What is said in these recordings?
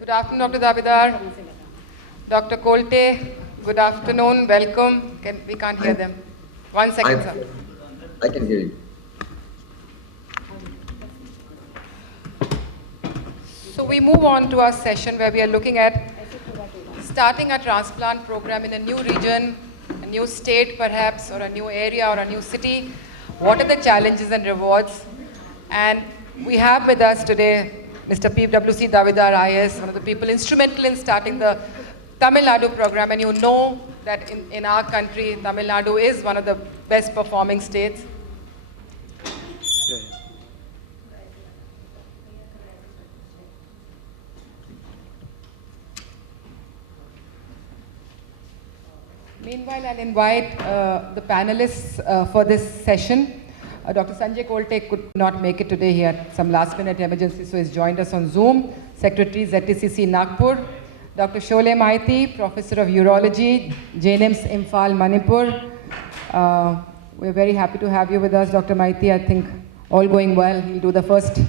Good afternoon, Dr. Davidar. Dr. Kolte, good afternoon. Welcome. We can't hear them. 1 second, sir. I can hear you. So we move on to our session where we are looking at starting a transplant program in a new region, a new state perhaps, or a new area or a new city. What are the challenges and rewards? And we have with us today Mr. PWC Davidar IS, one of the people instrumental in starting the Tamil Nadu program. And you know that in our country, Tamil Nadu is one of the best performing states. Meanwhile, I'll invite the panelists for this session. Dr. Sanjay Kolte could not make it today. He had some last-minute emergency, so he's joined us on Zoom. Secretary, ZTCC Nagpur. Dr. Sholay Maiti, Professor of Urology, JNIMS Imphal, Manipur. We're very happy to have you with us, Dr. Maiti. I think all going well. He'll do the first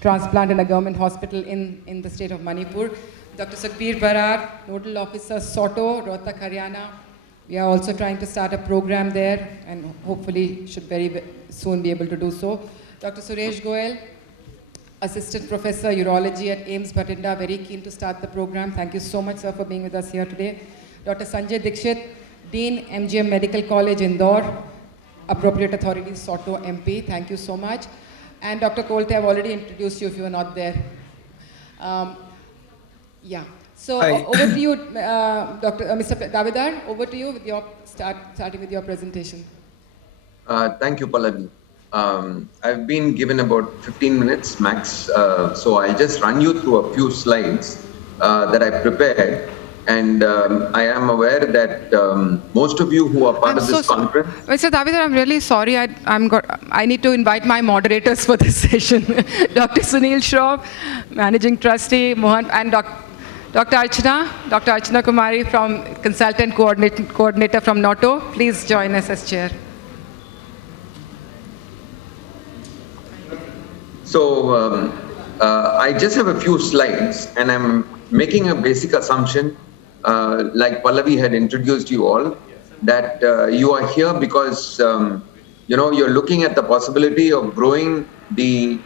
transplant in a government hospital in the state of Manipur. Dr. Sukhbir Barar, Nodal Officer, Soto, Rohtak, Haryana. We are also trying to start a program there and hopefully should very soon be able to do so. Dr. Suresh Goel, Assistant Professor Urology at AIIMS Bhatinda, very keen to start the program. Thank you so much, sir, for being with us here today. Dr. Sanjay Dikshit, Dean, MGM Medical College, Indore, Appropriate Authority, Soto, MP. Thank you so much. And Dr. Kolte, I've already introduced you if you were not there. Yeah. So over to you, Mr. Davidar, over to you with your starting with your presentation. Thank you, Pallavi. I've been given about 15 minutes max, so I'll just run you through a few slides that I prepared. And I am aware that most of you who are part of this conference... Mr. Davidar, I'm really sorry. I need to invite my moderators for this session. Dr. Sunil Shroff, Managing Trustee, MOHAN, and Dr. Archana Kumari, from Consultant Coordinator from NATO. Please join us as chair. So I just have a few slides, and I'm making a basic assumption, like Pallavi had introduced you all, that you are here because you're looking at the possibility of growing the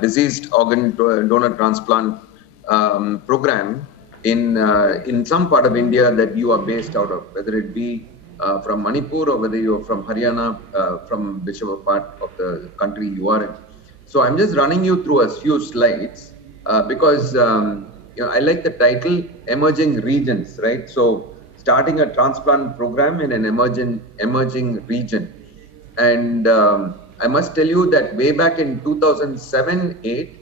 diseased organ donor transplant program in some part of India that you are based out of, whether it be from Manipur or whether you're from Haryana, from whichever part of the country you are in. So I'm just running you through a few slides because I like the title, Emerging Regions, right? So starting a transplant program in an emerging region. And I must tell you that way back in 2007-8,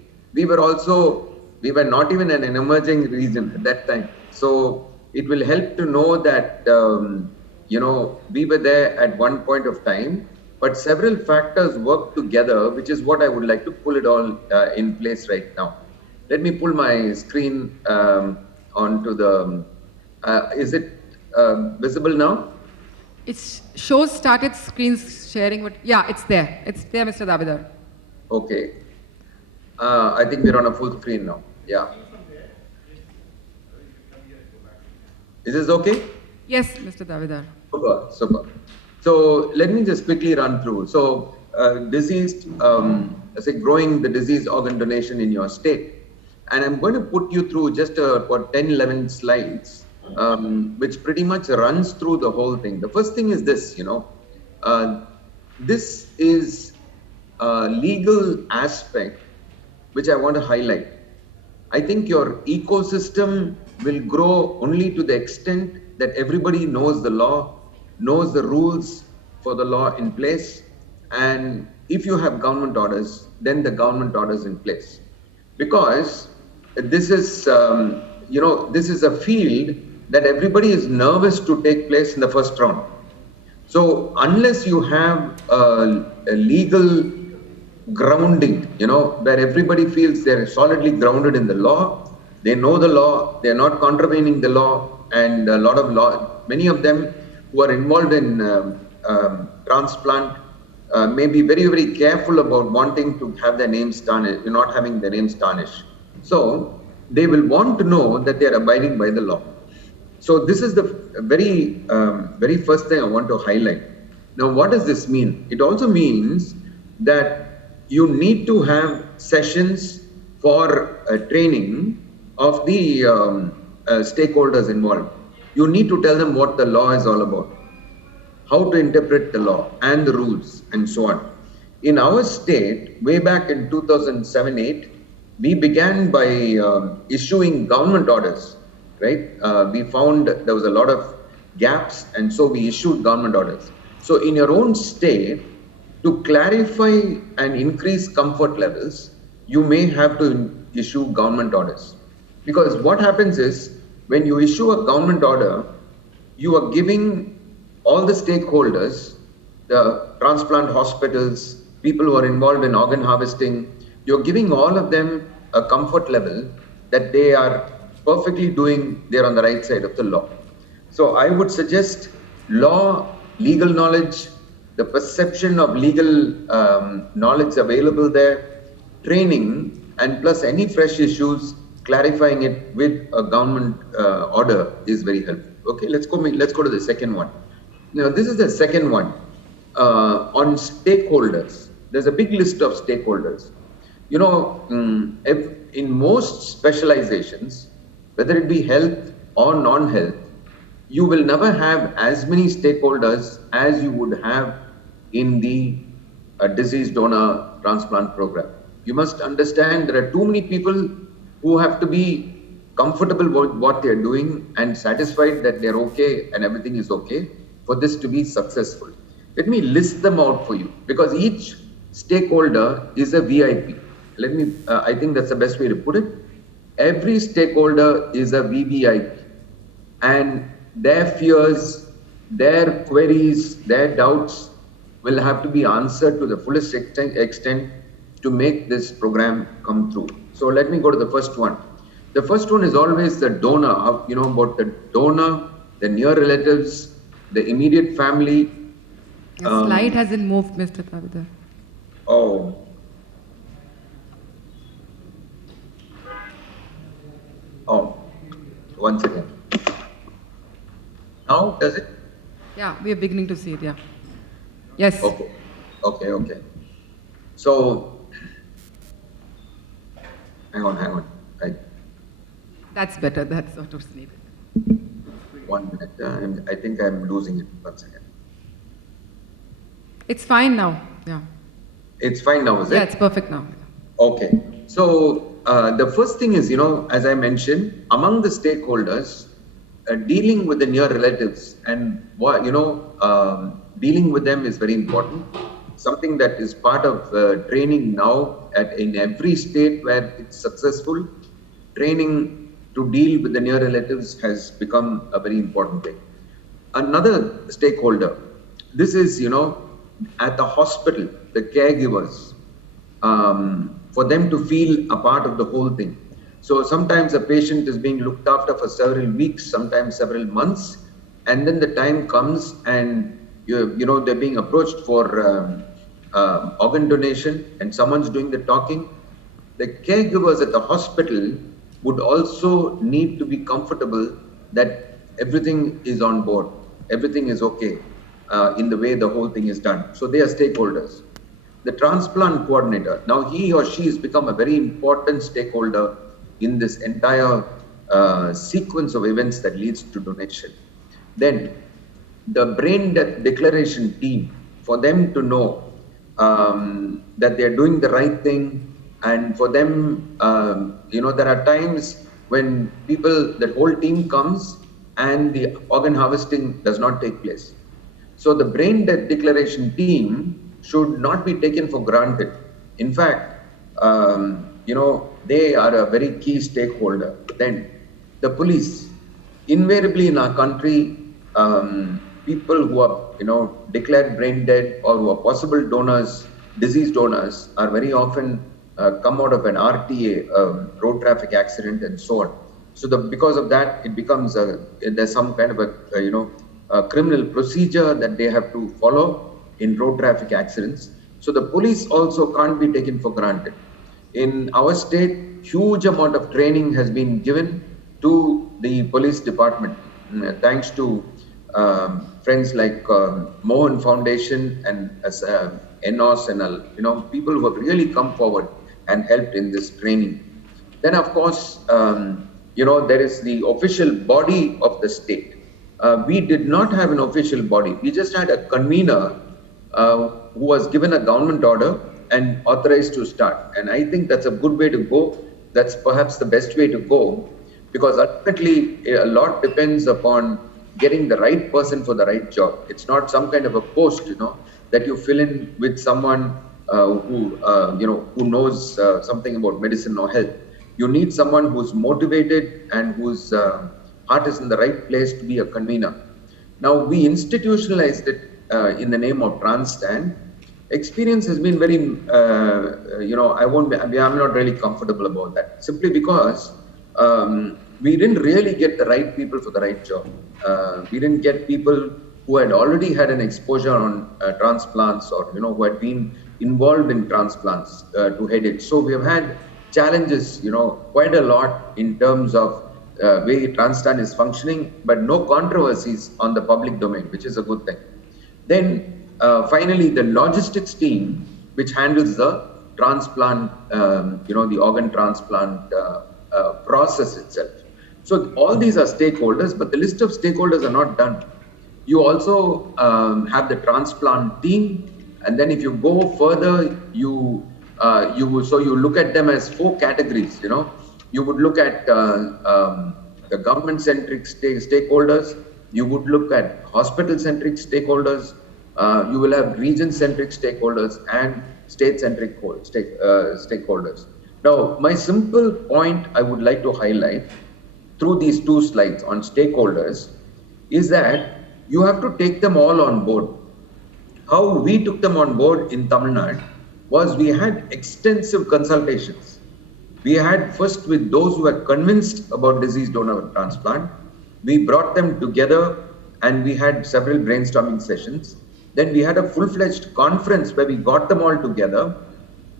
we were not even an emerging region at that time. So it will help to know that, we were there at one point of time, but several factors work together, which is what I would like to pull it all in place right now. Let me pull my screen onto the, is it visible now? It shows started screen sharing, but yeah, it's there. It's there, Mr. Davidar. Okay. I think we're on a full screen now. Yeah. Is this okay? Yes, Mr. Davidar. Super. So let me just quickly run through. So growing the disease organ donation in your state. And I'm going to put you through just about 10, 11 slides, which pretty much runs through the whole thing. The first thing is this, this is a legal aspect which I want to highlight. I think your ecosystem will grow only to the extent that everybody knows the law, knows the rules for the law in place. And if you have government orders, then the government orders in place. Because this is, this is a field that everybody is nervous to take place in the first round. So unless you have a legal grounding, where everybody feels they're solidly grounded in the law, they know the law, they're not contravening the law, and many of them who are involved in transplant may be very, very careful about wanting to have their names tarnished, not having their names tarnished. So they will want to know that they are abiding by the law. So this is the very first thing I want to highlight. Now, what does this mean? It also means that you need to have sessions for training of the stakeholders involved. You need to tell them what the law is all about, how to interpret the law and the rules and so on. In our state, way back in 2007-8, we began by issuing government orders, right? We found there was a lot of gaps, and so we issued government orders. So in your own state, to clarify and increase comfort levels, you may have to issue government orders. Because what happens is, when you issue a government order, you are giving all the stakeholders, the transplant hospitals, people who are involved in organ harvesting, you're giving all of them a comfort level that they are perfectly they're on the right side of the law. So I would suggest law, legal knowledge, the perception of legal knowledge available there, training, and plus any fresh issues, clarifying it with a government order is very helpful. Okay, let's go to the second one. Now, this is the second one on stakeholders. There's a big list of stakeholders. You know, in most specializations, whether it be health or non-health, you will never have as many stakeholders as you would have in the disease donor transplant program. You must understand there are too many people who have to be comfortable with what they're doing and satisfied that they're okay and everything is okay for this to be successful. Let me list them out for you, because each stakeholder is a VIP. I think that's the best way to put it. Every stakeholder is a VVIP, and their fears, their queries, their doubts will have to be answered to the fullest extent to make this program come through. So let me go to the first one. The first one is always the donor, you know, about the donor, the near relatives, the immediate family. The slide hasn't moved, Mr. Davidar. Oh. Oh, one second. Now, does it? Yeah, we are beginning to see it, yeah. Yes. Okay. So, hang on. That's better, that's what was needed. 1 minute, I think I'm losing it. 1 second. It's fine now, yeah. It's fine now, is it? Yeah, it's perfect now. Okay. So, the first thing is, you know, as I mentioned, among the stakeholders, dealing with the near relatives and, you know, dealing with them is very important. Something that is part of training now in every state where it's successful. Training to deal with the near relatives has become a very important thing. Another stakeholder, this is, you know, at the hospital, the caregivers, for them to feel a part of the whole thing. So sometimes a patient is being looked after for several weeks, sometimes several months, and then the time comes and you know they're being approached for organ donation, and someone's doing the talking. The caregivers at the hospital would also need to be comfortable that everything is on board, everything is okay in the way the whole thing is done. So they are stakeholders. The transplant coordinator, now he or she has become a very important stakeholder in this entire sequence of events that leads to donation. Then the brain death declaration team, for them to know that they're doing the right thing, and for them, you know, there are times when the whole team comes and the organ harvesting does not take place. So the brain death declaration team should not be taken for granted. In fact, you know, they are a very key stakeholder. Then the police, invariably in our country, people who are, you know, declared brain dead or who are possible donors, disease donors, are very often come out of an RTA, road traffic accident, and so on. So because of that, it becomes there's some kind of a you know, a criminal procedure that they have to follow in road traffic accidents. So the police also can't be taken for granted. In our state, huge amount of training has been given to the police department, thanks to friends like MOHAN Foundation and NOS and people who have really come forward and helped in this training. Then, of course, there is the official body of the state. We did not have an official body. We just had a convener who was given a government order and authorized to start. And I think that's a good way to go. That's perhaps the best way to go, because ultimately a lot depends upon getting the right person for the right job. It's not some kind of a post, that you fill in with someone who knows something about medicine or health. You need someone who's motivated and whose heart is in the right place to be a convener. Now, we institutionalized it in the name of TransStand. Experience has been very, I'm not really comfortable about that, simply because we didn't really get the right people for the right job. We didn't get people who had already had an exposure on transplants, or who had been involved in transplants to head it. So we have had challenges, quite a lot in terms of way TransStand is functioning, but no controversies on the public domain, which is a good thing. Then finally, the logistics team, which handles the transplant, the organ transplant process itself. So all these are stakeholders, but the list of stakeholders are not done. You also have the transplant team, and then if you go further, you look at them as 4 categories. You would look at the government-centric stakeholders. You would look at hospital-centric stakeholders. You will have region-centric stakeholders and state-centric stakeholders. Now, my simple point I would like to highlight through these 2 slides on stakeholders is that you have to take them all on board. How we took them on board in Tamil Nadu was we had extensive consultations. We had first with those who were convinced about disease donor transplant. We brought them together and we had several brainstorming sessions. Then we had a full-fledged conference where we got them all together,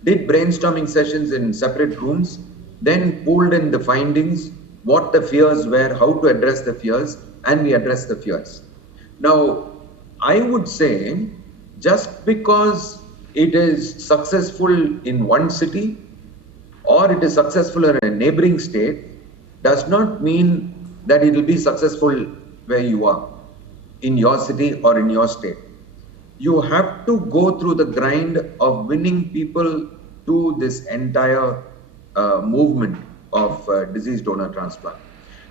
did brainstorming sessions in separate rooms, then pooled in the findings, what the fears were, how to address the fears, and we addressed the fears. Now, I would say just because it is successful in one city or it is successful in a neighboring state does not mean that it will be successful where you are, in your city or in your state. You have to go through the grind of winning people to this entire movement of disease donor transplant.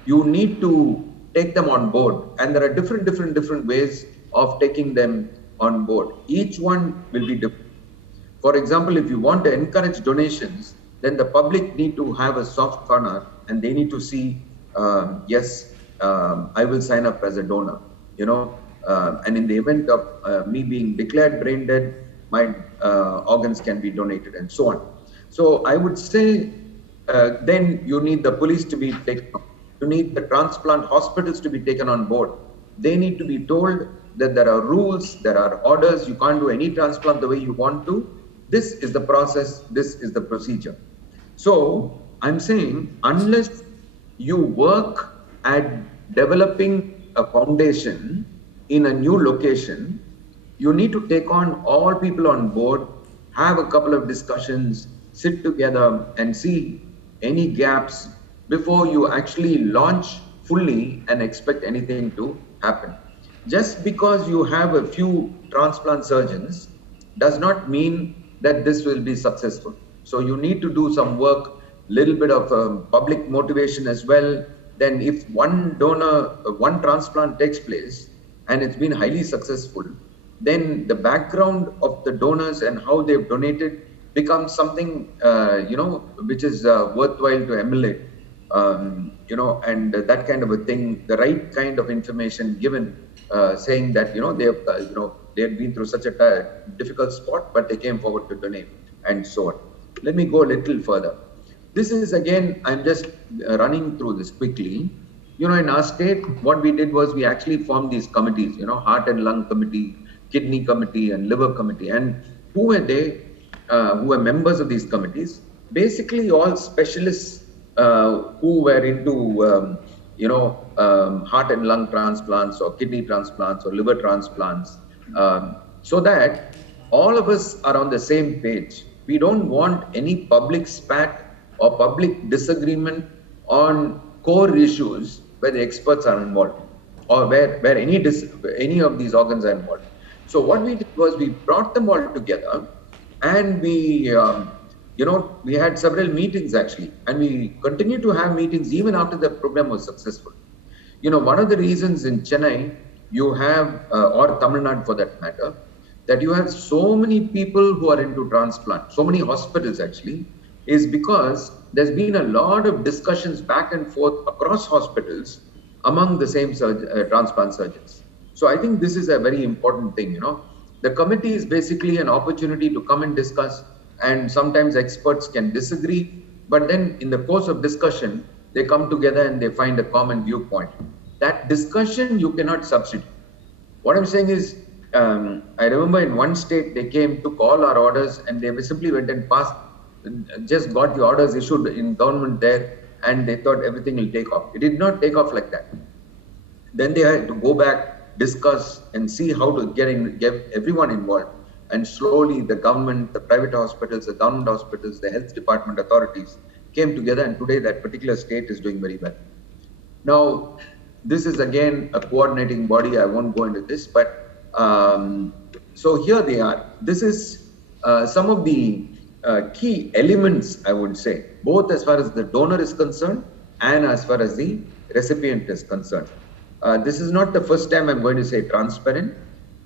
You need to take them on board, and there are different ways of taking them on board. Each one will be different. For example, if you want to encourage donations, then the public need to have a soft corner and they need to see, yes, I will sign up as a donor, and in the event of me being declared brain dead, my organs can be donated and so on. So I would say then you need the police to be taken, you need the transplant hospitals to be taken on board. They need to be told that there are rules, there are orders, you can't do any transplant the way you want to. This is the process, this is the procedure. So I'm saying unless you work at developing a foundation in a new location, you need to take on all people on board, have a couple of discussions, sit together and see any gaps before you actually launch fully and expect anything to happen. Just because you have a few transplant surgeons does not mean that this will be successful. So you need to do some work, little bit of public motivation as well. Then if one transplant takes place and it's been highly successful, then the background of the donors and how they've donated becomes something, which is worthwhile to emulate, and that kind of a thing, the right kind of information given, saying that, they have been through such a difficult spot, but they came forward to donate and so on. Let me go a little further. This is again, I'm just running through this quickly. In our state, what we did was we actually formed these committees, heart and lung committee, kidney committee and liver committee. And who were they? Who were members of these committees? basically all specialists who were into, heart and lung transplants or kidney transplants or liver transplants, so that all of us are on the same page. We don't want any public spat or public disagreement on core issues where the experts are involved or where any of these organs are involved. So what we did was we brought them all together, and we had several meetings actually, and we continue to have meetings even after the program was successful. One of the reasons in Chennai you have, or Tamil Nadu for that matter, that you have so many people who are into transplant, so many hospitals actually, is because there's been a lot of discussions back and forth across hospitals among the same transplant surgeons. So I think this is a very important thing. The committee is basically an opportunity to come and discuss, and sometimes experts can disagree, but then in the course of discussion, they come together and they find a common viewpoint. That discussion you cannot substitute. What I'm saying is, I remember in one state, they came, took all our orders, and they simply went and passed, just got the orders issued in government there, and they thought everything will take off. It did not take off like that. Then they had to go back, discuss, and see how to get everyone involved. And slowly the government, the private hospitals, the government hospitals, the health department authorities came together, and today that particular state is doing very well. Now, this is again a coordinating body. I won't go into this, but so here they are. This is some of the key elements, I would say, both as far as the donor is concerned and as far as the recipient is concerned. This is not the first time I'm going to say transparent.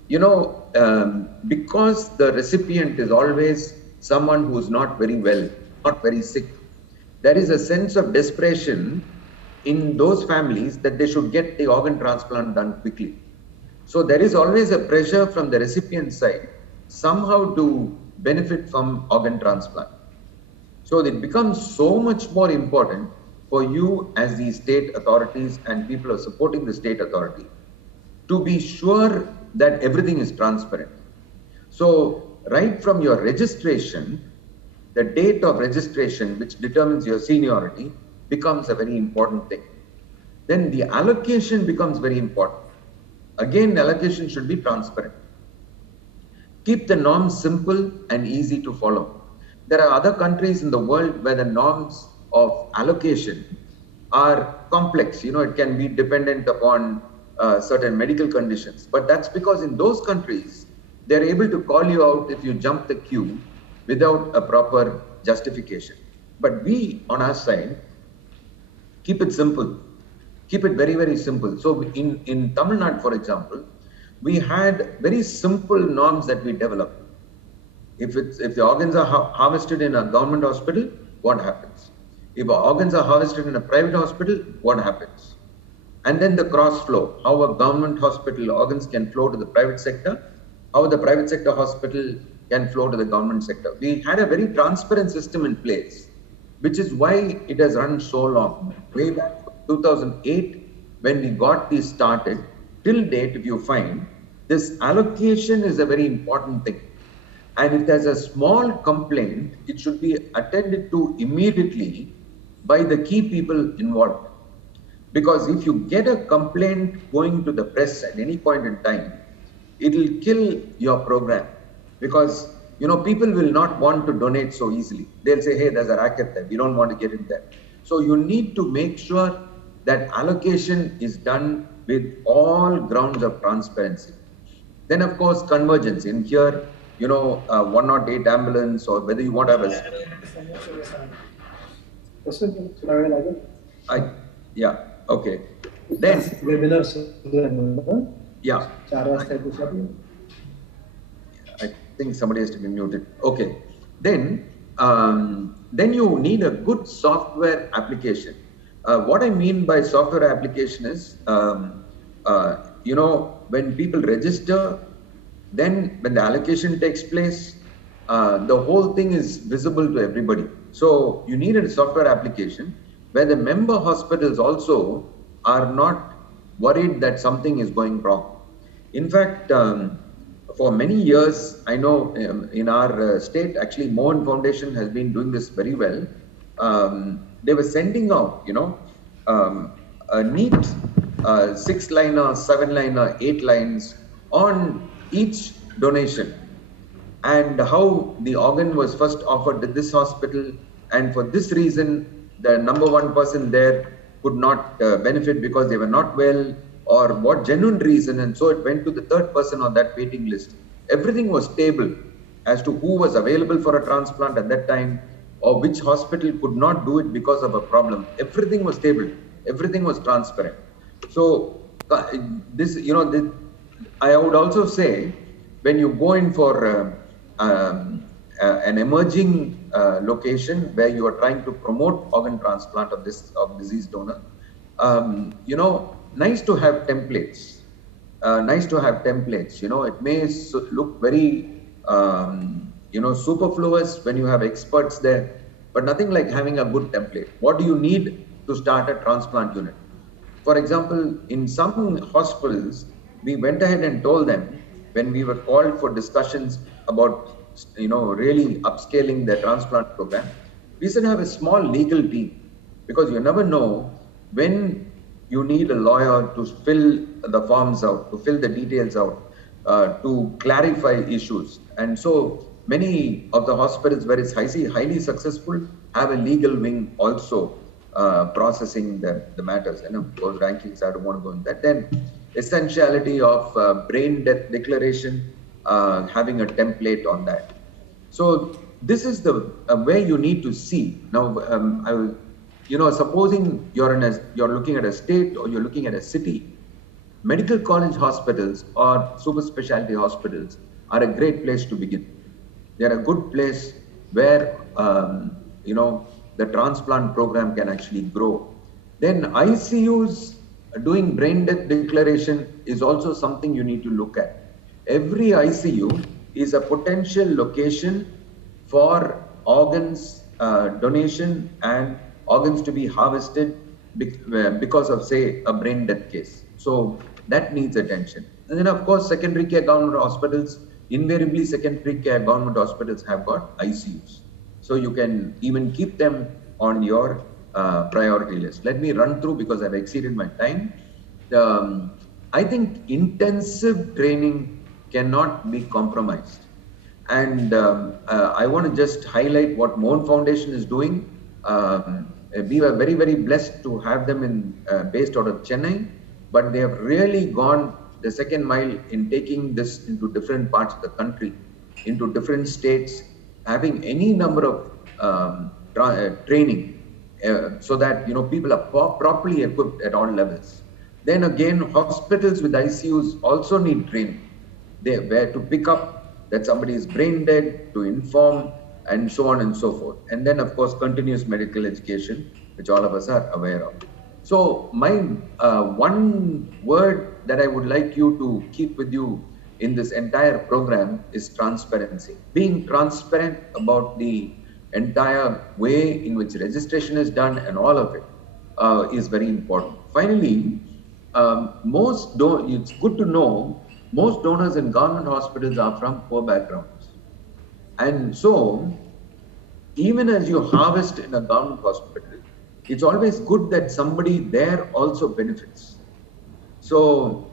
Because the recipient is always someone who is not very well, not very sick, there is a sense of desperation in those families that they should get the organ transplant done quickly. So there is always a pressure from the recipient side somehow to benefit from organ transplant. So it becomes so much more important for you as the state authorities and people who are supporting the state authority to be sure that everything is transparent. So right from your registration, the date of registration, which determines your seniority, becomes a very important thing. Then the allocation becomes very important. Again, allocation should be transparent. Keep the norms simple and easy to follow. There are other countries in the world where the norms of allocation are complex. It can be dependent upon certain medical conditions. But that's because in those countries, they're able to call you out if you jump the queue without a proper justification. But we, on our side, keep it simple. Keep it very, very simple. So in Tamil Nadu, for example, we had very simple norms that we developed. If the organs are harvested in a government hospital, what happens? If organs are harvested in a private hospital, what happens? And then the cross flow, how a government hospital organs can flow to the private sector, how the private sector hospital can flow to the government sector. We had a very transparent system in place, which is why it has run so long. Way back 2008, when we got this started, till date, if you find, this allocation is a very important thing. And if there's a small complaint, it should be attended to immediately by the key people involved. Because if you get a complaint going to the press at any point in time, it will kill your program. Because people will not want to donate so easily. They'll say, hey, there's a racket there. We don't want to get in there. So you need to make sure that allocation is done with all grounds of transparency. Then, of course, convergence. In here, 108 ambulance, or whether you want to have a... Yeah, okay. Then... Yeah. I think somebody has to be muted. Okay. Then you need a good software application. What I mean by software application is, when people register, then when the allocation takes place, the whole thing is visible to everybody. So you need a software application where the member hospitals also are not worried that something is going wrong. In fact, for many years, I know in our state, actually MOHAN Foundation has been doing this very well. They were sending out, a neat 6-liner, 7-liner, 8 lines on each donation, and how the organ was first offered at this hospital, and for this reason the number one person there could not benefit because they were not well, or what genuine reason, and so it went to the third person on that waiting list. Everything was stable as to who was available for a transplant at that time, or which hospital could not do it because of a problem. Everything was stable, everything was transparent. So this, I would also say, when you go in for an emerging location where you are trying to promote organ transplant of deceased donor, nice to have templates. It may look very superfluous when you have experts there, but nothing like having a good template. What do you need to start a transplant unit? For example, in some hospitals, we went ahead and told them, when we were called for discussions about really upscaling their transplant program, we said have a small legal team, because you never know when you need a lawyer to fill the forms out, to fill the details out, to clarify issues. And so many of the hospitals where it's highly successful have a legal wing also processing the matters. And of course, rankings, I don't want to go into that. Then essentiality of brain death declaration, having a template on that. So this is the way you need to see. Now, supposing you're looking at a state or you're looking at a city, medical college hospitals or super specialty hospitals are a great place to begin. They're a good place where the transplant program can actually grow. Then ICUs doing brain death declaration is also something you need to look at. Every ICU is a potential location for organs donation and organs to be harvested because of, say, a brain death case. So that needs attention. And then, of course, secondary care government hospitals, invariably secondary care government hospitals have got ICUs. So you can even keep them on your priority list. Let me run through, because I've exceeded my time. I think intensive training cannot be compromised. And I want to just highlight what MOHAN Foundation is doing. We were very, very blessed to have them based out of Chennai, but they have really gone the second mile in taking this into different parts of the country, into different states, having any number of training so that people are properly equipped at all levels. Then again, hospitals with ICUs also need training. They where to pick up that somebody is brain dead, to inform, and so on and so forth. And then, of course, continuous medical education, which all of us are aware of. So my one word that I would like you to keep with you in this entire program is transparency. Being transparent about the entire way in which registration is done and all of it is very important. Finally, it's good to know most donors in government hospitals are from poor backgrounds. And so, even as you harvest in a government hospital, it's always good that somebody there also benefits. So,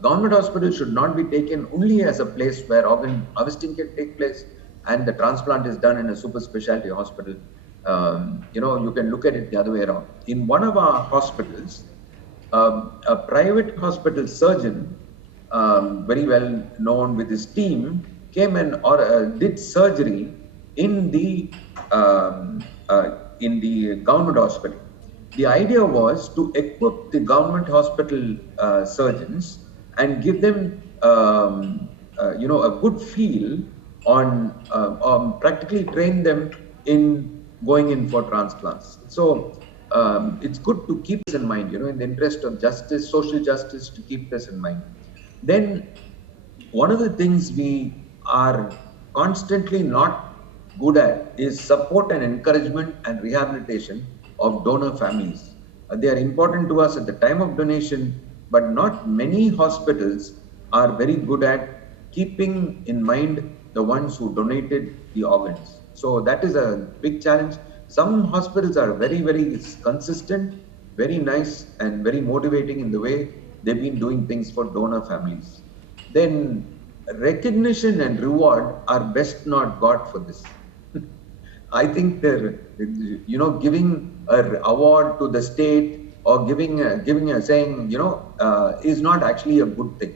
government hospitals should not be taken only as a place where organ harvesting can take place and the transplant is done in a super specialty hospital. You can look at it the other way around. In one of our hospitals, a private hospital surgeon, very well known with his team, came and did surgery in the government hospital. The idea was to equip the government hospital surgeons and give them a good feel on practically train them in going in for transplants. So it's good to keep this in mind, in the interest of justice, social justice, to keep this in mind. Then one of the things we are constantly not good at is support and encouragement and rehabilitation of donor families. They are important to us at the time of donation, but not many hospitals are very good at keeping in mind the ones who donated the organs. So that is a big challenge. Some hospitals are very, very consistent, very nice and very motivating in the way they've been doing things for donor families. Then recognition and reward are best not got for this. I think they're, giving an award to the state or giving a saying, is not actually a good thing.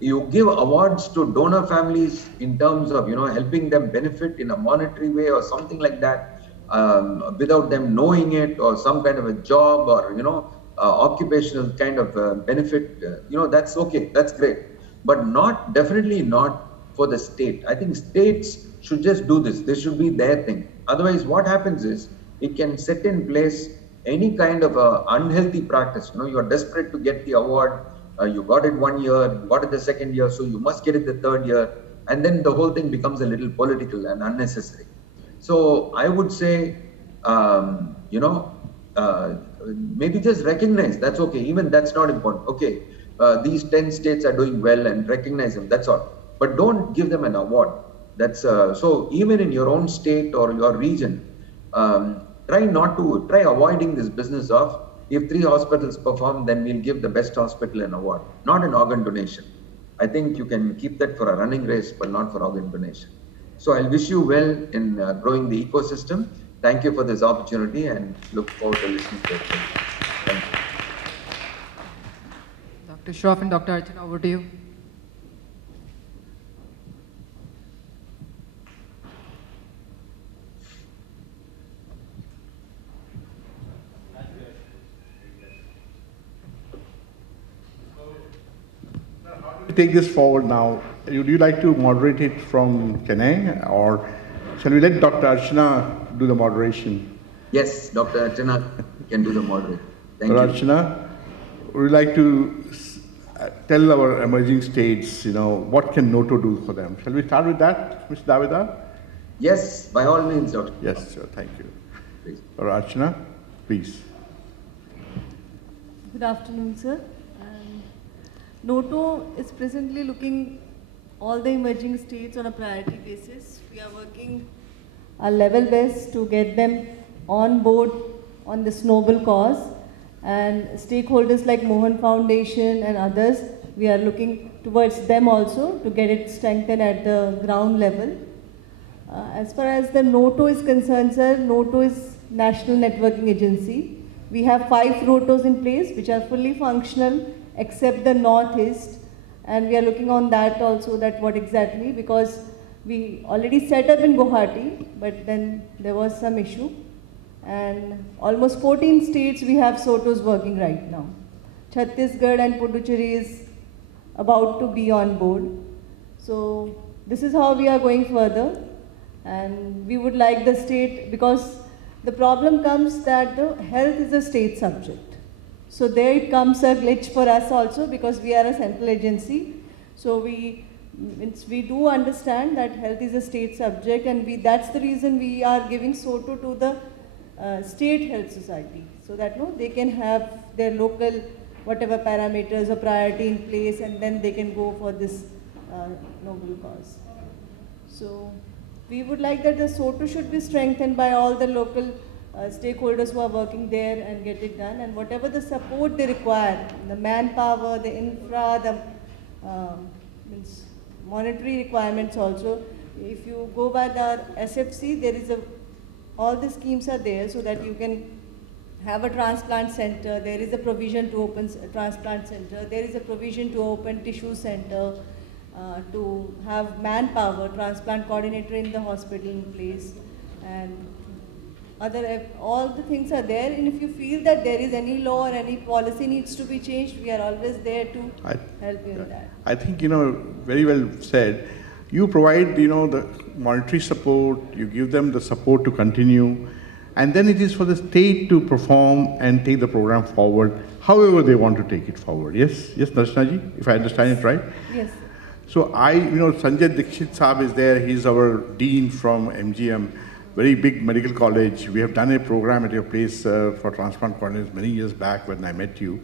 You give awards to donor families in terms of, helping them benefit in a monetary way or something like that, without them knowing it, or some kind of a job or, occupational kind of benefit, that's okay, that's great. But definitely not for the state. I think states should just do this. This should be their thing. Otherwise, what happens is it can set in place any kind of unhealthy practice. You are desperate to get the award. You got it 1 year, you got it the second year, so you must get it the third year. And then the whole thing becomes a little political and unnecessary. So I would say, maybe just recognize, that's okay. Even that's not important. Okay, these 10 states are doing well and recognize them, that's all. But don't give them an award. That's so even in your own state or your region, try avoiding this business of, if 3 hospitals perform, then we'll give the best hospital an award, not an organ donation. I think you can keep that for a running race, but not for organ donation. So I'll wish you well in growing the ecosystem. Thank you for this opportunity and look forward to listening to it. Thank you. Dr. Shroff and Dr. Archana, over to you. Take this forward now. Would you like to moderate it from Chennai, or shall we let Dr. Archana do the moderation? Yes, Dr. Archana can do the moderation. Thank Dr. you. Archana, would you like to tell our emerging states, what can NOTO do for them? Shall we start with that, Mr. Davidar? Yes, by all means, Dr. Yes, sir. Thank you. Please. Dr. Archana, please. Good afternoon, sir. NOTO is presently looking all the emerging states on a priority basis. We are working our level best to get them on board on this noble cause, and stakeholders like MOHAN Foundation and others, we are looking towards them also to get it strengthened at the ground level. As far as the NOTO is concerned, sir, NOTO is National Networking Agency. We have 5 NOTOs in place which are fully functional except the Northeast, and we are looking on that also, that what exactly, because we already set up in Guwahati, but then there was some issue, and almost 14 states we have SOTOs working right now. Chhattisgarh and Puducherry is about to be on board. So this is how we are going further, and we would like the state, because the problem comes that the health is a state subject. So there it comes a glitch for us also, because we are a central agency. So we do understand that health is a state subject, and that's the reason we are giving SOTO to the state health society, so that they can have their local whatever parameters or priority in place, and then they can go for this noble cause. So we would like that the SOTO should be strengthened by all the local stakeholders who are working there and get it done, and whatever the support they require, the manpower, the infra, the monetary requirements also. If you go by the SFC, there is all the schemes are there so that you can have a transplant center. There is a provision to open a transplant center. There is a provision to open tissue center, to have manpower, transplant coordinator in the hospital in place, and all the things are there. And if you feel that there is any law or any policy needs to be changed, we are always there to help you in that. I think, very well said. You provide, the monetary support, you give them the support to continue, and then it is for the state to perform and take the program forward, however they want to take it forward. Yes, Darshana ji, if I understand it right? Yes. So Sanjay Dikshit Saab is there. He's our dean from MGM. Very big medical college. We have done a program at your place for transplant coordinators many years back when I met you.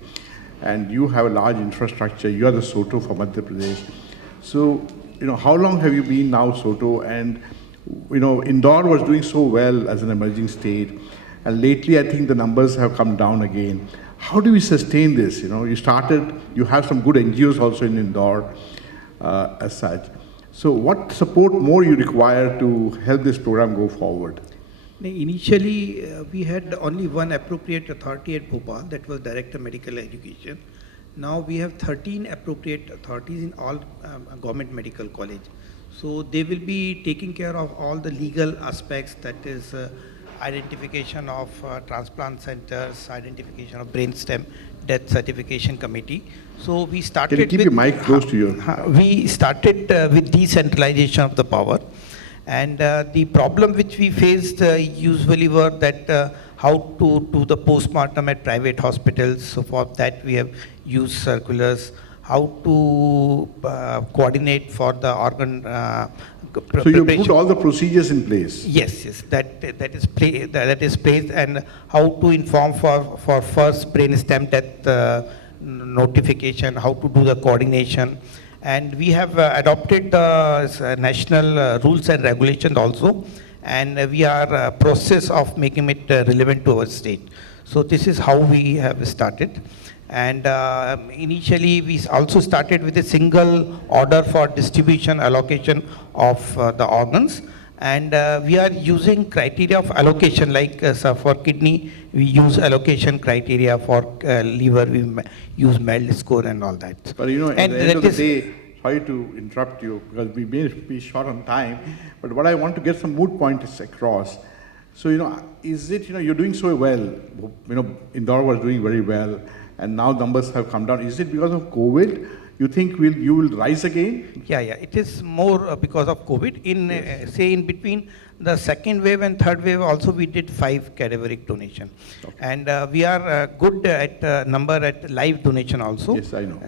And you have a large infrastructure. You are the SOTO for Madhya Pradesh. So how long have you been now, Soto? And, Indore was doing so well as an emerging state. And lately, I think the numbers have come down again. How do we sustain this? You have some good NGOs also in Indore as such. So what support more you require to help this program go forward? Initially, we had only one appropriate authority at Bhopal, that was Director Medical Education. Now we have 13 appropriate authorities in all government medical college. So they will be taking care of all the legal aspects, that is identification of transplant centers, identification of brainstem death certification committee. So we started. Can you keep your mic close to you? We started with decentralization of the power. And the problem which we faced usually were that how to do the postmortem at private hospitals. So for that we have used circulars. How to coordinate for the organ So you put all the procedures in place? Yes, that is placed, and how to inform for first brainstem death notification, how to do the coordination. And we have adopted the national rules and regulations also, and we are process of making it relevant to our state. So this is how we have started. And initially we also started with a single order for distribution allocation of the organs, and we are using criteria of allocation, like so for kidney we use allocation criteria, for liver we use MELD score and all that. But at the end of the day, sorry to interrupt you because we may be short on time, but what I want to get some mood points across. So is it you're doing so well, Indore was doing very well, and now numbers have come down. Is it because of COVID? You think you will rise again? Yeah. It is more because of COVID. In say in between the second wave and third wave, also we did 5 cadaveric donation, and we are good at number at live donation also. Yes, I know.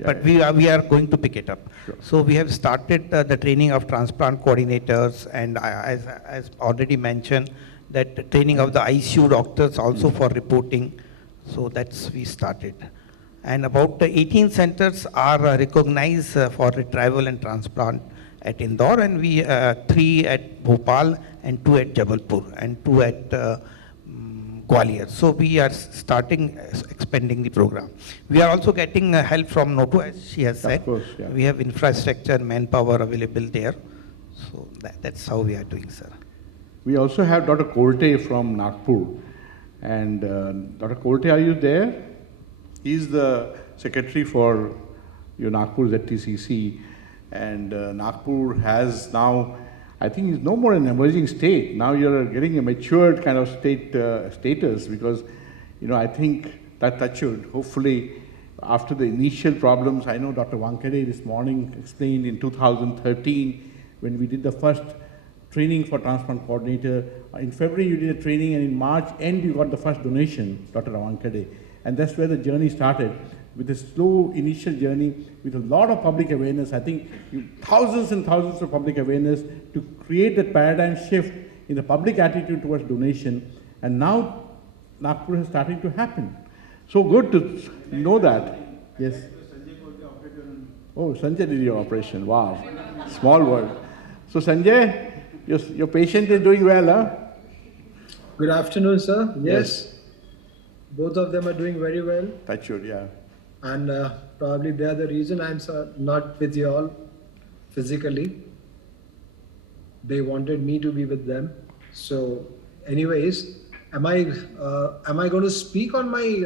But we are going to pick it up. Sure. So we have started the training of transplant coordinators, and as already mentioned, that training of the ICU doctors also for reporting. So we started. And about 18 centers are recognized for retrieval and transplant at Indore, and we 3 at Bhopal and 2 at Jabalpur and 2 at Gwalior. So we are starting expanding the program. We are also getting help from NOTO, as she has said. Of course, yeah. We have infrastructure, manpower available there. So that's how we are doing, sir. We also have Dr. Kolte from Nagpur. And Dr. Kolte, are you there? He's the secretary for Nagpur's ZTCC. And Nagpur has now, I think it's no more an emerging state. Now you're getting a matured kind of state status, because, I think that should hopefully, after the initial problems, I know Dr. Wankade this morning explained in 2013, when we did the first training for transplant coordinator. In February you did a training, and in March end you got the first donation, Dr. Wankade. And that's where the journey started, with a slow initial journey, with a lot of public awareness. I think thousands and thousands of public awareness to create that paradigm shift in the public attitude towards donation. And now Nagpur is starting to happen. So good to know that. Yes. Oh, Sanjay did your operation. Wow. Small world. So Sanjay, your patient is doing well, huh? Good afternoon, sir. Yes. Both of them are doing very well. That's good, yeah. And probably they are the reason I'm not with you all physically. They wanted me to be with them. So anyways, am I going to speak on my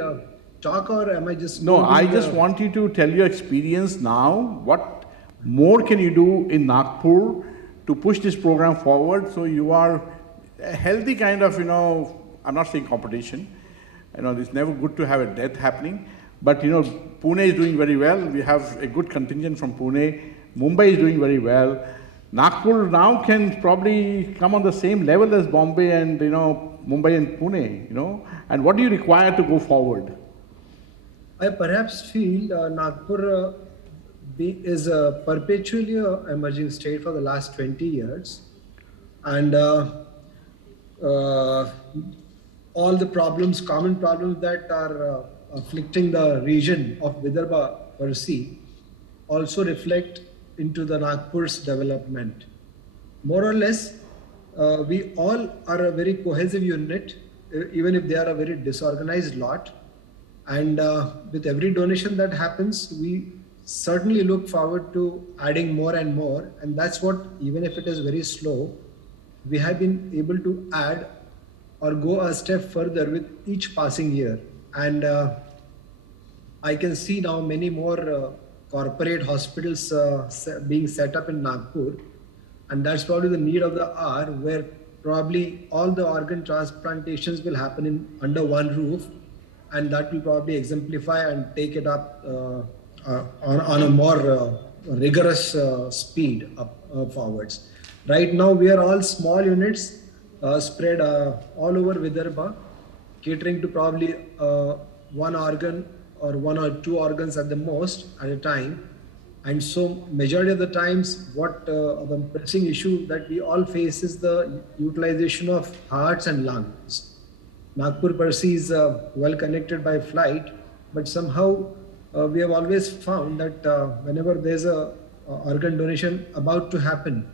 talk, or am I just... No, I just want you to tell your experience now. What more can you do in Nagpur to push this program forward, so you are a healthy kind of, I'm not saying competition. It's never good to have a death happening. But, Pune is doing very well. We have a good contingent from Pune. Mumbai is doing very well. Nagpur now can probably come on the same level as Bombay and, Mumbai and Pune, And what do you require to go forward? I perhaps feel Nagpur is a perpetually emerging state for the last 20 years. And all the common problems that are afflicting the region of Vidarbha per se, also reflect into the Nagpur's development. More or less, we all are a very cohesive unit, even if they are a very disorganized lot. And with every donation that happens, we certainly look forward to adding more and more. And that's what, even if it is very slow, we have been able to add or go a step further with each passing year. And I can see now many more corporate hospitals being set up in Nagpur. And that's probably the need of the hour, where probably all the organ transplantations will happen under one roof. And that will probably exemplify and take it up on a more rigorous speed forwards. Right now, we are all small units spread all over Vidarbha, catering to probably one organ or one or two organs at the most at a time. And so majority of the times, what the pressing issue that we all face is the utilization of hearts and lungs. Nagpur per se is well connected by flight, but somehow we have always found that whenever there's a organ donation about to happen,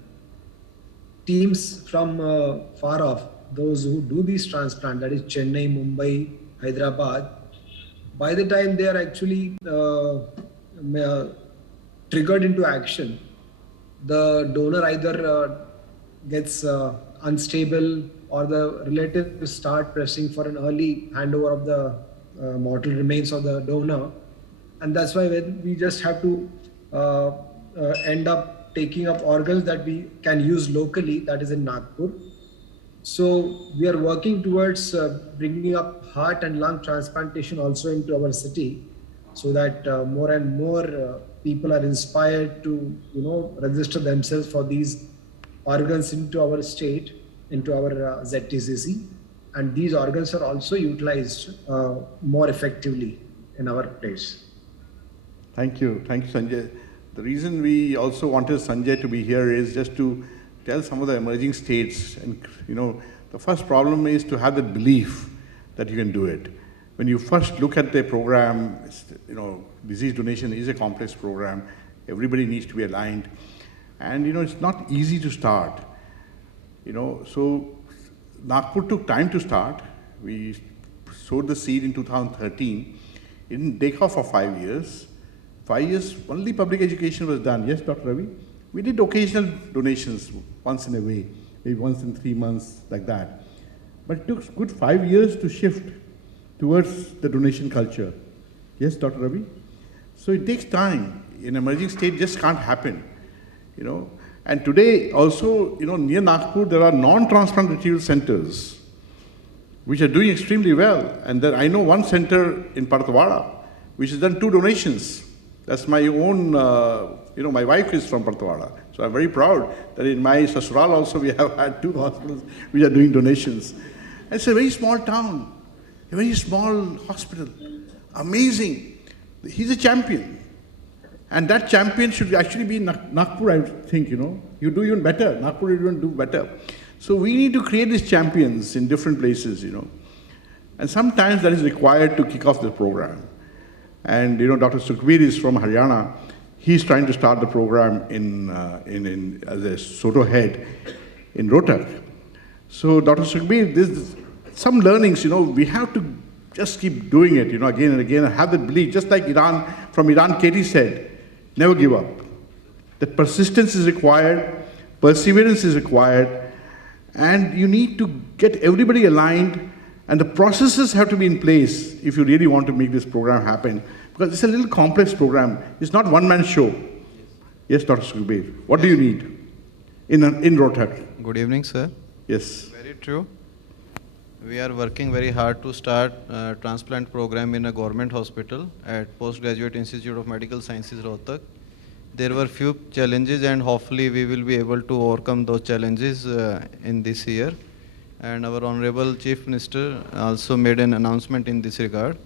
teams from far off, those who do these transplants, that is Chennai, Mumbai, Hyderabad, by the time they are actually triggered into action, the donor either gets unstable, or the relatives start pressing for an early handover of the mortal remains of the donor. And that's why we just have to end up taking up organs that we can use locally, that is in Nagpur. So we are working towards bringing up heart and lung transplantation also into our city, so that more and more people are inspired to, register themselves for these organs into our state, into our ZTCC, and these organs are also utilized more effectively in our place. Thank you, Sanjay. The reason we also wanted Sanjay to be here is just to tell some of the emerging states, and the first problem is to have the belief that you can do it. When you first look at the program, disease donation is a complex program. Everybody needs to be aligned, and it's not easy to start. So Nagpur took time to start. We sowed the seed in 2013. It didn't take off for 5 years. 5 years, only public education was done. Yes, Dr. Ravi? We did occasional donations once in a way, maybe once in 3 months, like that. But it took good 5 years to shift towards the donation culture. Yes, Dr. Ravi? So it takes time. In emerging state, just can't happen, And today also, near Nagpur, there are non-transplant retrieval centers, which are doing extremely well. And then I know one center in Partwara, which has done 2 donations. That's my own, my wife is from Partwara. So I'm very proud that in my Sasural also we have had 2 hospitals which are doing donations. And it's a very small town, a very small hospital. Amazing. He's a champion. And that champion should actually be Nagpur, I think, You do even better. Nagpur will even do better. So we need to create these champions in different places, And sometimes that is required to kick off the program. And, Dr. Sukhbir is from Haryana. He's trying to start the program as a SOTO head in Rohtak. So, Dr. Sukhbir, there's some learnings, we have to just keep doing it, again and again, and have that belief. Just like from Iran, Katie said, never give up. That persistence is required, perseverance is required, and you need to get everybody aligned, and the processes have to be in place if you really want to make this program happen. Because it's a little complex program. It's not one-man show. Yes, Dr. Sukhbir, what do you need in Rohtak? Good evening, sir. Yes. Very true. We are working very hard to start a transplant program in a government hospital at Postgraduate Institute of Medical Sciences, Rohtak. There were few challenges, and hopefully we will be able to overcome those challenges in this year. And our Honorable Chief Minister also made an announcement in this regard.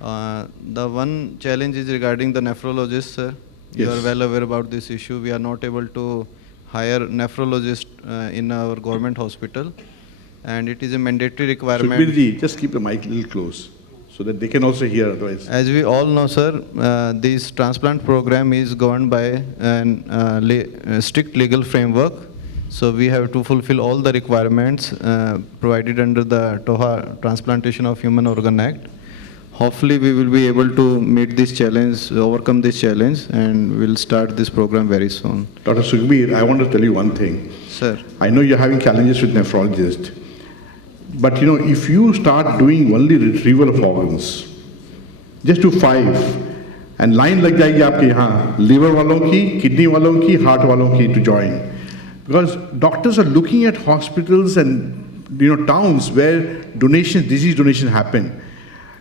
The one challenge is regarding the nephrologists, sir. Yes. You are well aware about this issue. We are not able to hire nephrologists in our government hospital, and it is a mandatory requirement. Sukhbir ji, just keep the mic a little close. so that they can also hear otherwise. As we all know, sir, this transplant program is governed by a strict legal framework. So we have to fulfill all the requirements provided under the TOHA Transplantation of Human Organ Act. Hopefully we will be able to meet this challenge, overcome this challenge, and we'll start this program very soon. Dr. Sukhbir, I want to tell you one thing. Sir. I know you're having challenges with nephrologists, but if you start doing only retrieval of organs, just do 5, and line lag jayegi aapke yahan, liver walon ki, kidney walon ki, heart walon ki to join. Because doctors are looking at hospitals and towns where disease donation happen.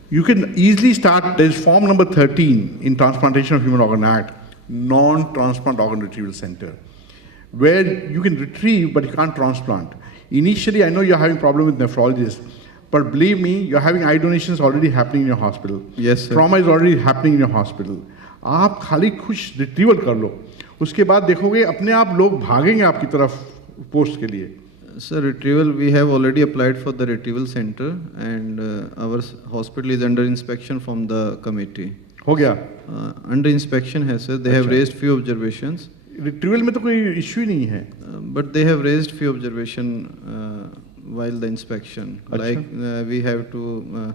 You can easily start, there's form number 13 in Transplantation of Human Organ Act, non-transplant organ retrieval center, where you can retrieve but you can't transplant. Initially, I know you're having problem with nephrologists, but believe me, you're having eye donations already happening in your hospital. Yes, sir. Trauma is already happening in your hospital. आप खाली खुश retrieval कर लो, उसके बाद देखोगे अपने आप लोग भागेंगे आपकी तरफ पोस्ट के लिए. Sir, retrieval, we have already applied for the retrieval center, and our hospital is under inspection from the committee. हो गया? Under inspection है sir, they have raised few observations. Retrieval में तो कोई issue ही नहीं है. But they have raised few observation while the inspection. Like we have to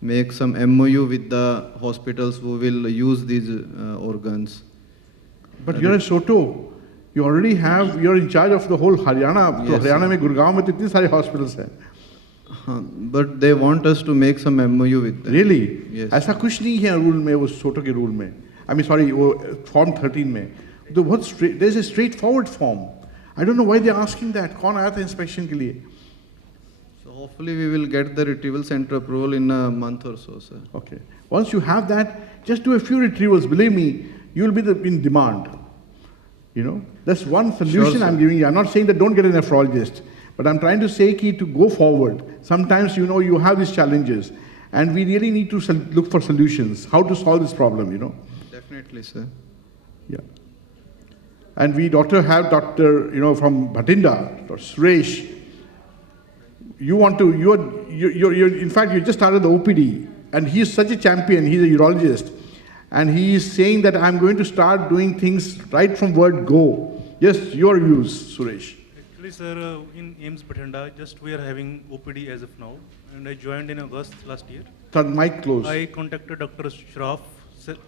make some MOU with the hospitals who will use these organs. But you're a Soto. You already have, you're in charge of the whole Haryana. Yes, Haryana में गुड़गांव में तो इतने सारे hospitals हैं. But they want us to make some MOU with them. Really? Yes. ऐसा कुछ नहीं है rule में, वो सोटो के rule में. I mean, sorry, वो form 13 में. There's a straightforward form. I don't know why they're asking that. कौन आया था inspection के लिए? So hopefully we will get the retrieval center approval in a month or so, sir. Okay. Once you have that, just do a few retrievals. Believe me, you will be in demand. That's one solution I'm giving you. I'm not saying that don't get a nephrologist, but I'm trying to say to go forward. Sometimes, you have these challenges, and we really need to look for solutions, how to solve this problem, Definitely, sir. Yeah. And we have Dr. from Bhatinda, Dr. Suresh. In fact, you just started the OPD, and he is such a champion. He's a urologist. And he is saying that I'm going to start doing things right from word go. Yes, your views, Suresh. Actually, sir, in AIMS Bhatinda, we are having OPD as of now. And I joined in August last year. Mic close. I contacted Dr. Shroff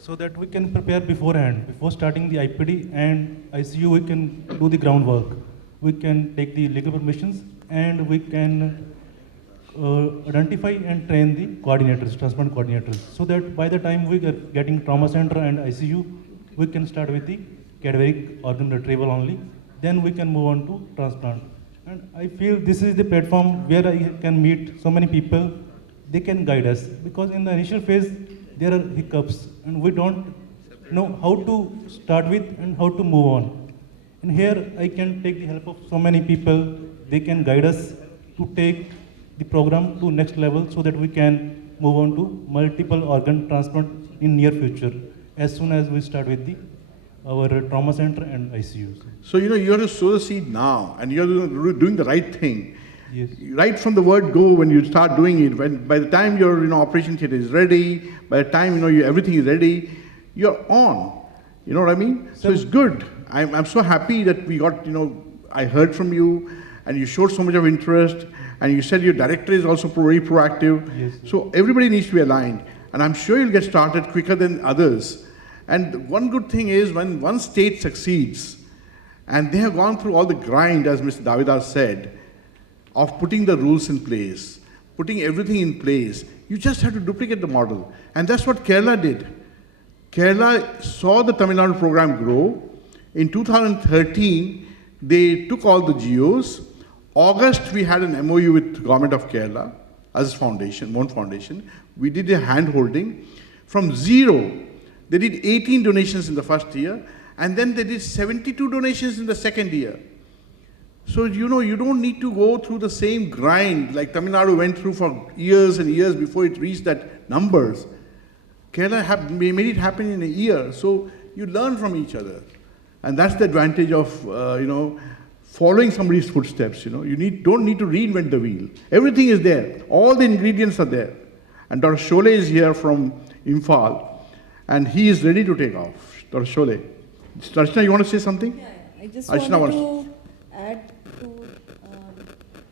so that we can prepare beforehand. Before starting the IPD and ICU, we can do the groundwork. We can take the legal permissions and we can identify and train the coordinators, transplant coordinators, so that by the time we are getting trauma center and ICU, we can start with the cadaveric organ retrieval only. Then we can move on to transplant. And I feel this is the platform where I can meet so many people. They can guide us, because in the initial phase there are hiccups and we don't know how to start with and how to move on. And here I can take the help of so many people. They can guide us to take the program to next level so that we can move on to multiple organ transplant in near future, as soon as we start with our trauma center and ICUs. So, you have to sow the seed now, and you're doing the right thing. Yes. Right from the word go, when you start doing it, by the time your operation theater is ready, by the time everything is ready, you're on. You know what I mean? So it's good. I'm so happy that we got, I heard from you, and you showed so much of interest. And you said your director is also very proactive. Yes. So everybody needs to be aligned. And I'm sure you'll get started quicker than others. And one good thing is when one state succeeds, and they have gone through all the grind, as Mr. Davidar said, of putting the rules in place, putting everything in place, you just have to duplicate the model. And that's what Kerala did. Kerala saw the Tamil Nadu program grow. In 2013, they took all the GOs. August, we had an MOU with the Government of Kerala as a foundation, MOHAN Foundation. We did a hand-holding. From zero, they did 18 donations in the first year, and then they did 72 donations in the second year. So, you don't need to go through the same grind like Tamil Nadu went through for years and years before it reached that numbers. Kerala made it happen in a year, so you learn from each other. And that's the advantage of, following somebody's footsteps, you don't need to reinvent the wheel. Everything is there. All the ingredients are there. And Dr. Sholay is here from Imphal, and he is ready to take off. Dr. Sholay. Darshana, you want to say something? Yeah, I just Archana wanted wants- to add to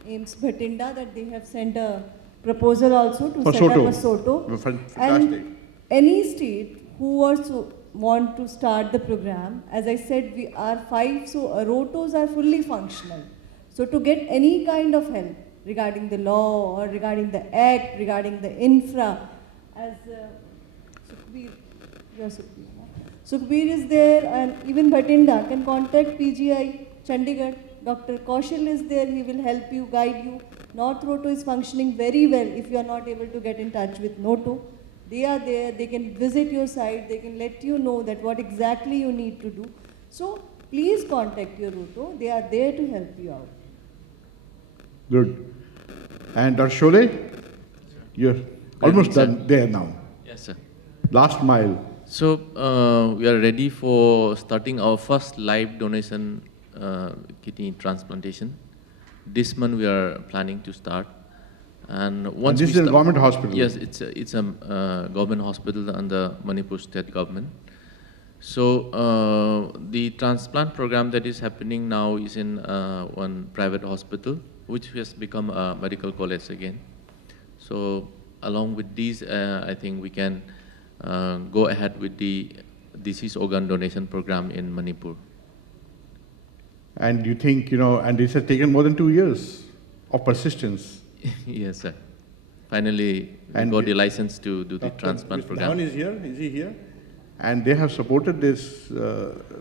AIMS Bhatinda that they have sent a proposal also to For set Soto. up a SOTO. Fantastic. And any state who also want to start the program, as I said, we are 5, so ROTOs are fully functional. So to get any kind of help regarding the law or regarding the act, regarding the infra, as Sukhbir, your Sukhbir, no? Sukhbir is there, and even Bhatinda can contact PGI Chandigarh. Dr. Kaushal is there, he will help you, guide you. North Roto is functioning very well if you are not able to get in touch with Noto. They are there, they can visit your site, they can let you know that what exactly you need to do. So please contact your Roto, they are there to help you out. Good. And Dr. Sholay, you're almost done there now. Yes, sir. Last mile. So we are ready for starting our first live donation kidney transplantation. This month we are planning to start. And once this is a government hospital? Yes, it's a government hospital under Manipur state government. So the transplant program that is happening now is in one private hospital, which has become a medical college again. So along with these, I think we can go ahead with the disease organ donation program in Manipur. And you think, and this has taken more than 2 years of persistence. Yes, sir. Finally, we got the license to do the transplant program. Dhawan is here, is he here? And they have supported this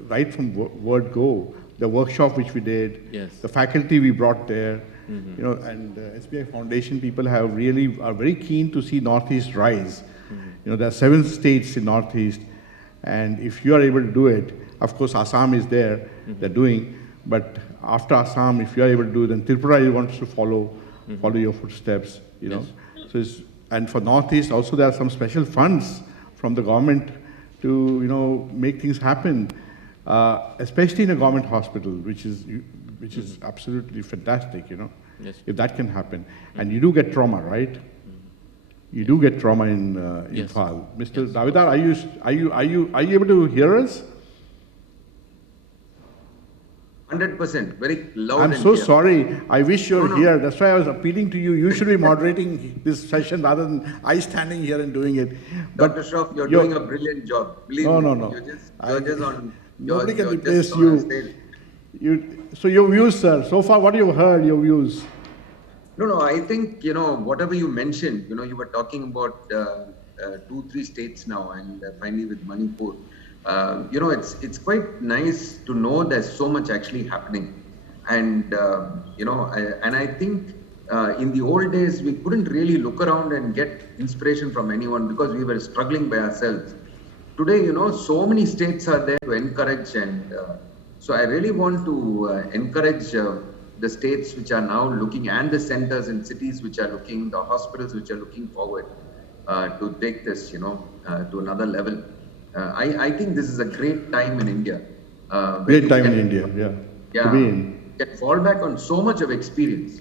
right from word go. The workshop which we did, Yes. the faculty we brought there, and SBI Foundation people are very keen to see Northeast rise. There are 7 states in Northeast, and if you are able to do it, of course Assam is there, they're doing, but after Assam, if you are able to do it, then Tripura wants to follow your footsteps, Yes. So and for Northeast also there are some special funds from the government to make things happen, especially in a government hospital, which is absolutely fantastic, Yes. if that can happen. And you do get trauma, right? You do get trauma in Yes. Imphal. Mr. Yes. Davidar, are you able to hear us? 100%, very loud I'm and so clear. sorry. I wish you're No. here. That's why I was appealing to you. You should be moderating this session rather than I standing here and doing it. Dr. Shroff, you're doing a brilliant job. Believe me. No. You're just on. Nobody can you're replace just on a you. stage. So your views, sir. So far, what you've heard, your views. No, I think, whatever you mentioned, you were talking about 2-3 states now, and finally with Manipur. It's quite nice to know there's so much actually happening. And, I think in the old days, we couldn't really look around and get inspiration from anyone because we were struggling by ourselves. Today, so many states are there to encourage, and so I really want to encourage the states which are now looking, and the centers and cities which are looking, the hospitals which are looking forward to take this, to another level. I think this is a great time in India. Great time in India, yeah. Yeah, To be in. can fall back on so much of experience,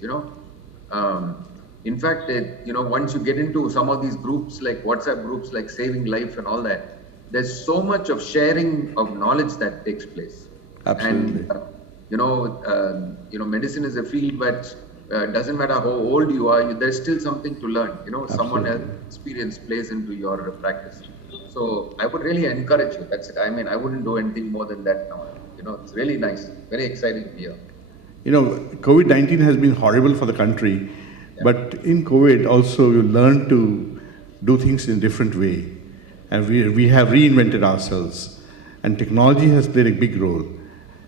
In fact, once you get into some of these groups, like WhatsApp groups, like Saving Life and all that, there's so much of sharing of knowledge that takes place. Absolutely. And, medicine is a field, but doesn't matter how old you are, there's still something to learn. Someone else's experience plays into your practice. So I would really encourage you. That's it. I mean, I wouldn't do anything more than that now. It's really nice, very exciting to hear. COVID-19 has been horrible for the country, but in COVID also you learn to do things in a different way. And we have reinvented ourselves. And technology has played a big role.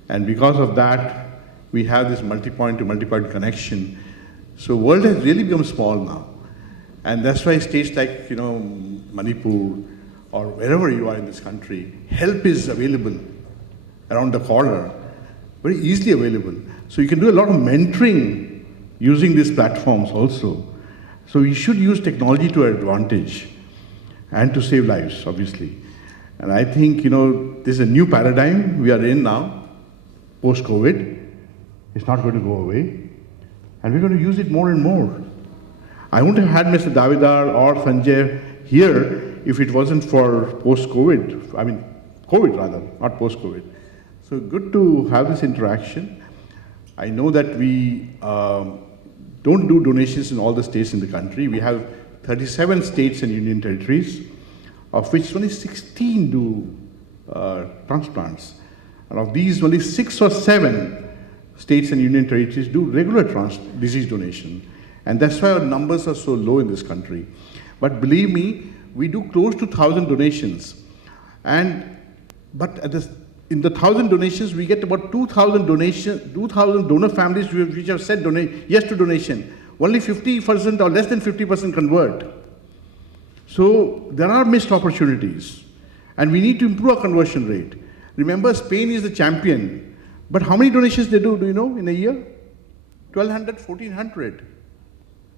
And because of that, we have this multi-point to multi-point connection. So world has really become small now. And that's why states like, Manipur or wherever you are in this country, help is available around the corner, very easily available. So you can do a lot of mentoring using these platforms also. So we should use technology to our advantage and to save lives, obviously. And I think, this is a new paradigm we are in now, post-COVID. It's not going to go away. And we're going to use it more and more. I wouldn't have had Mr. Davidar or Sanjay here if it wasn't for post-COVID, I mean, COVID rather, not post-COVID. So good to have this interaction. I know that we don't do donations in all the states in the country. We have 37 states and union territories, of which only 16 do transplants. And of these, only 6 or 7 states and union territories do regular disease donation. And that's why our numbers are so low in this country. But believe me, we do close to 1,000 donations. But in the 1,000 donations, we get about 2,000 donor families which have said yes to donation. Only 50% or less than 50% convert. So there are missed opportunities. And we need to improve our conversion rate. Remember, Spain is the champion. But how many donations they do you know, in a year? 1,200, 1,400.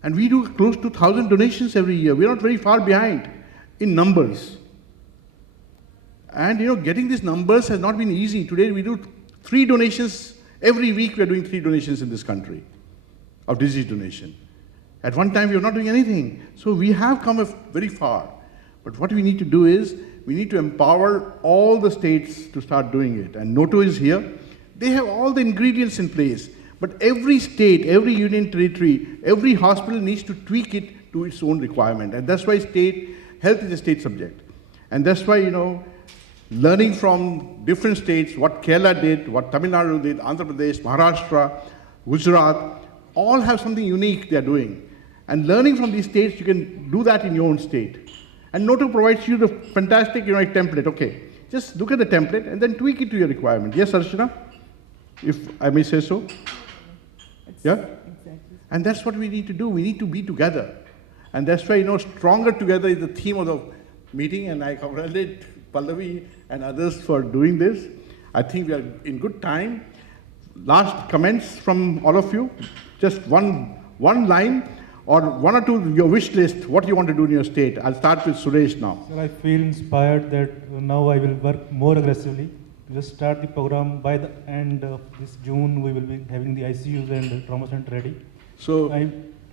And we do close to 1,000 donations every year. We're not very far behind in numbers. And you know, getting these numbers has not been easy. Today we do 3 donations. Every week we are doing 3 donations in this country of disease donation. At one time we were not doing anything. So we have come very far. But what we need to do is, we need to empower all the states to start doing it. And NOTO is here. They have all the ingredients in place. But every state, every union territory, every hospital needs to tweak it to its own requirement. And that's why health is a state subject. And that's why, you know, learning from different states, what Kerala did, what Tamil Nadu did, Andhra Pradesh, Maharashtra, Gujarat, all have something unique they're doing. And learning from these states, you can do that in your own state. And NOTO provides you the fantastic, you know, template. Okay, just look at the template and then tweak it to your requirement. Yes, Archana? If I may say so. Yeah? Exactly. And that's what we need to do. We need to be together. And that's why, you know, stronger together is the theme of the meeting. And I congratulate Pallavi and others for doing this. I think we are in good time. Last comments from all of you. Just one line or 1 or 2 your wish list, what you want to do in your state. I'll start with Suresh now. Sir, I feel inspired that now I will work more aggressively. Just start the program by the end of this June. We will be having the ICUs and trauma center ready. So I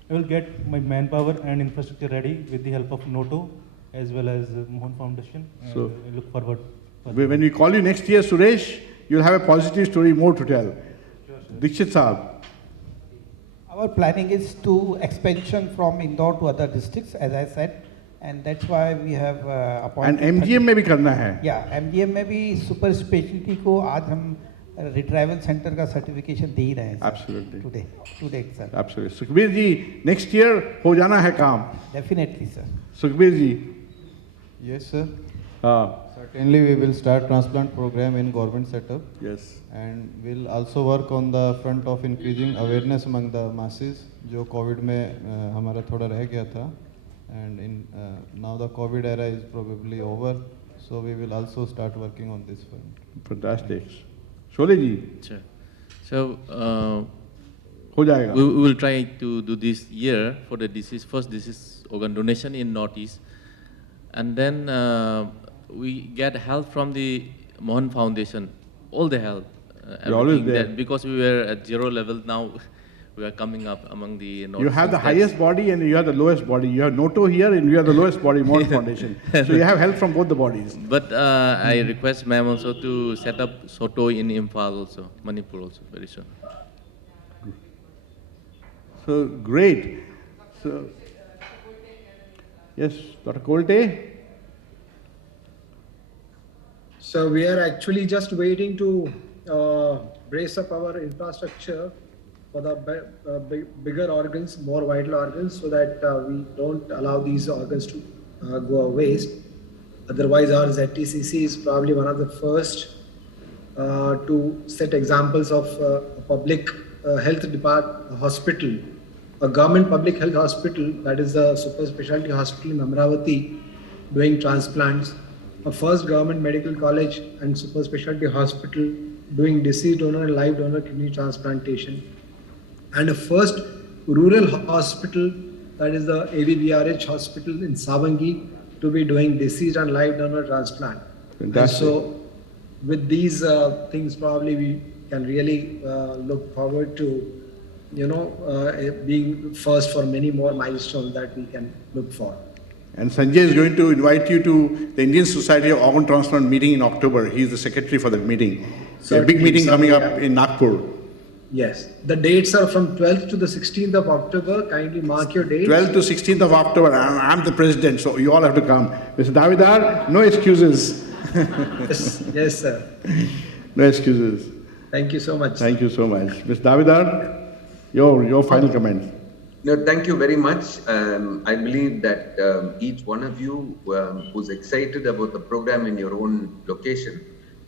will get my manpower and infrastructure ready with the help of NOTO as well as MOHAN Foundation. So I look forward. When we call you next year, Suresh, you'll have a positive story more to tell. Sure, sir. Dikshit Saab. Our planning is to expansion from Indore to other districts, as I said, and that's why we have appointed. And MGM में भी करना है. Yeah, MGM में भी super specialty को आज हम retrieval center का certification दे ही रहे हैं. Absolutely. Today itself. Absolutely. Sukhbir ji, next year हो जाना है काम. Definitely, sir. Sukhbir ji. Yes, sir. Certainly, we will start transplant program in government setup. Yes. And we'll also work on the front of increasing awareness among the masses, जो COVID में हमारा थोड़ा रह गया था. And now the COVID era is probably over, so we will also start working on this front. Fantastic. Shole ji. Sure. So हो जाएगा. we will try to do this year for the first disease organ donation in Northeast, and then we get help from the MOHAN Foundation, all the help. You're always there. Because we were at 0 level, now we are coming up among the Northeast. You have the highest body and you have the lowest body. You have NOTO here and you have the lowest body, MOHAN Foundation. So you have help from both the bodies. But I request ma'am also to set up SOTO in Imphal also, Manipur also, very soon. So great. So, yes, Dr. Kolte. So we are actually just waiting to brace up our infrastructure for the bigger organs, more vital organs, so that we don't allow these organs to go waste. Otherwise, our ZTCC is probably one of the first to set examples of a public health hospital, a government public health hospital, that is the super specialty hospital in Amravati, doing transplants. A first government medical college and super specialty hospital doing deceased donor and live donor kidney transplantation. And a first rural hospital, that is the AVBRH hospital in Savangi, to be doing deceased and live donor transplant. And so with these things, probably we can really look forward to being first for many more milestones that we can look for. And Sanjay is going to invite you to the Indian Society of Organ Transplant meeting in October. He is the secretary for that meeting. So a big meeting coming up in Nagpur. Yes, the dates are from 12th to the 16th of October. Kindly mark your dates. 12th to 16th of October, and I'm the president, so you all have to come. Mr. Davidar, no excuses. Yes, sir. No excuses. Thank you so much. Thank you so much. Mr. Davidar, your final comments. No, thank you very much. I believe that each one of you who's excited about the program in your own location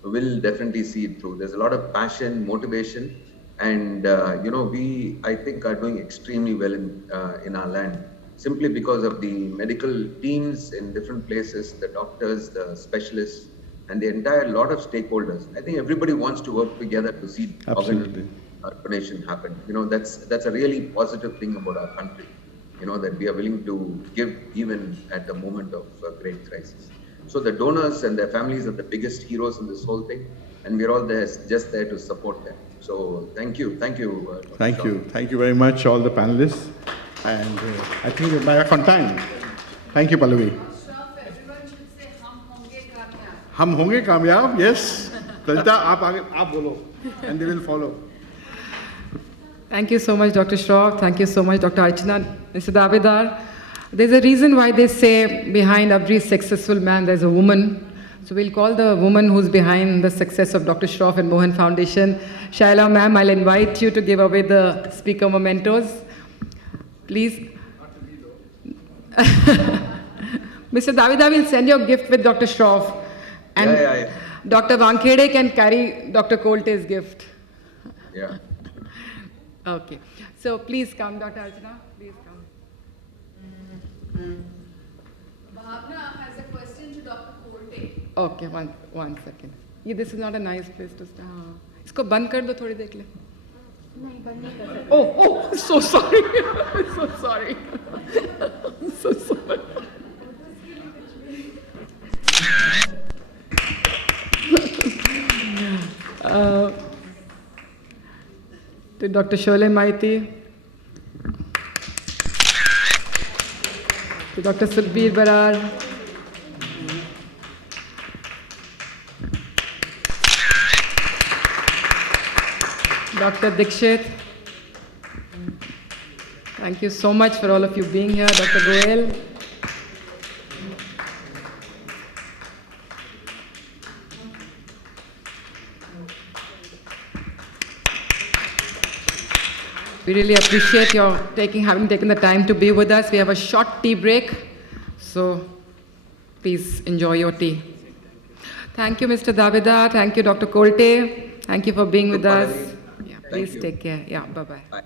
will definitely see it through. There's a lot of passion, motivation, and we, I think, are doing extremely well in our land, simply because of the medical teams in different places, the doctors, the specialists, and the entire lot of stakeholders. I think everybody wants to work together to see organ donation happen. That's a really positive thing about our country. That we are willing to give even at the moment of great crisis. So the donors and their families are the biggest heroes in this whole thing, and we're all just there to support them. So thank you. Thank you very much, all the panelists. And I think we're back on time. Thank you, Pallavi. Shroff, everyone should say, "Hum honge kamyab." Hum honge kamyab, yes. Prajita, aap bolo, and they will follow. Thank you so much, Dr. Shroff. Thank you so much, Dr. Archana. Mr. Davidar, there's a reason why they say behind every successful man there's a woman. So we'll call the woman who's behind the success of Dr. Shroff and MOHAN Foundation. Shaila ma'am, I'll invite you to give away the speaker mementos. Please. Mr. Davidar will send you a gift with Dr. Shroff. And Dr. Wankhede can carry Dr. Kolte's gift. Yeah. Okay. So please come, Dr. Archana. Please come. Bhavna has a question to Dr. Kolte. Okay, one second. This is not a nice place to start. इसको बंद कर दो थोड़ी देर के लिए. नहीं, बंद नहीं कर सकते. Oh, so sorry. So sorry. So sorry. To Dr. Sholem Maiti, to Dr. Sukhbir Barar, Dr. Dikshit. Thank you so much for all of you being here. Dr. Goel. We really appreciate your having taken the time to be with us. We have a short tea break, so please enjoy your tea. Thank you, Mr. Davidar. Thank you, Dr. Kolte. Thank you for being with us. Yeah, please take care. Yeah, bye-bye. Bye.